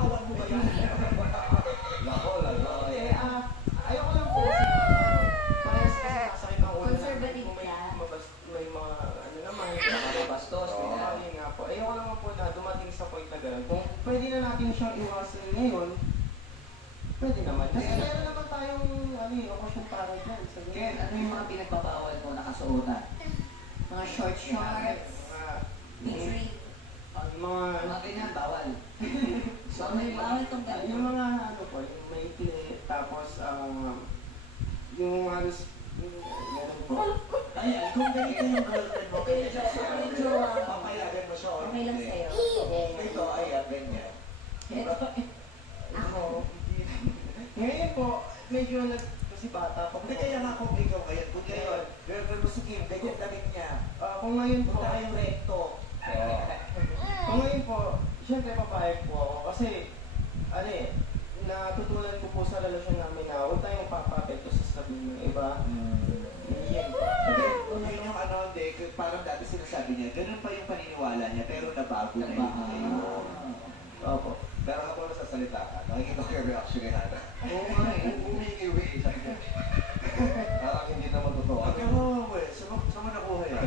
kawan mo ba yan? Lako, lako. Eh, ah, ayoko lang po parehas kasi sasakit ang ulo. Conservative Kung may, ka. mabas- may mga ano naman, Nakakabastos, Oo, ganyan. yun nga po. Ayoko naman po na dumating sa point na gano'n. Kung pwede na natin siyang iwasan ngayon, pwede naman. Kasi meron naman tayong ano, eh, okasyon para dyan. Sa ano yung mga pinagbabawal mo nakasuotan? Mga short shorts, Mga, picture, ang mga, Mga ganyan, bawal. so may bawal tong Ah, yung mga ano po, yung may kili, tapos um, yung halos, yung, ganun po. Ay, kung ganito yung girlfriend mo, medyo, ah, papayagan mo siya. or okay lang sa'yo. Ito, ayan, ganyan. Ito, Ako, hindi. Ngayon po, medyo nag, kasi bata pa po. Hindi kaya nga kung ikaw ngayon, kung ngayon, girlfriend mo si Kim, ganyan damit niya. Ah, kung ngayon po. Oo. kung ngayon po, syempre papayag po ako. Kasi, ano eh, natutunan ko po sa relasyon namin na huwag tayong papapekto sa sabihin ng iba. Hindi, yun yung ano, hindi, parang dati sinasabi niya, ganun pa yung paniniwala niya, pero nabago na yun. Opo. Pero ako na sasalita ka, nakikita ko yung reaction ni Hana. Oo nga eh. Umiiwi siya. Parang hindi naman totoo. Ang gano'n mo eh, saan mo- saan mo nakuha yan?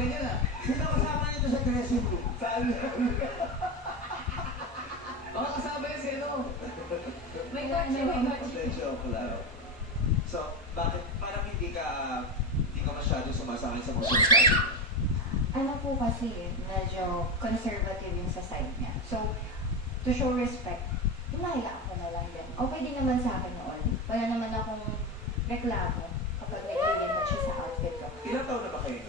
Niya na. Sino kasama nito sa dressing room? Saan Baka kasama yun sino? may coach, may. Hindi, joke lang. So, bakit parang hindi ka hindi ka masyado sumasakay sa mga sinasabi? Ano po kasi, medyo conservative yung sa side niya. So, to show respect, hinahayaan ko na lang din. Okay din naman sa akin noon. Wala naman akong reklamo kapag may limit siya sa outfit ko. Ilang taon na ba kayo?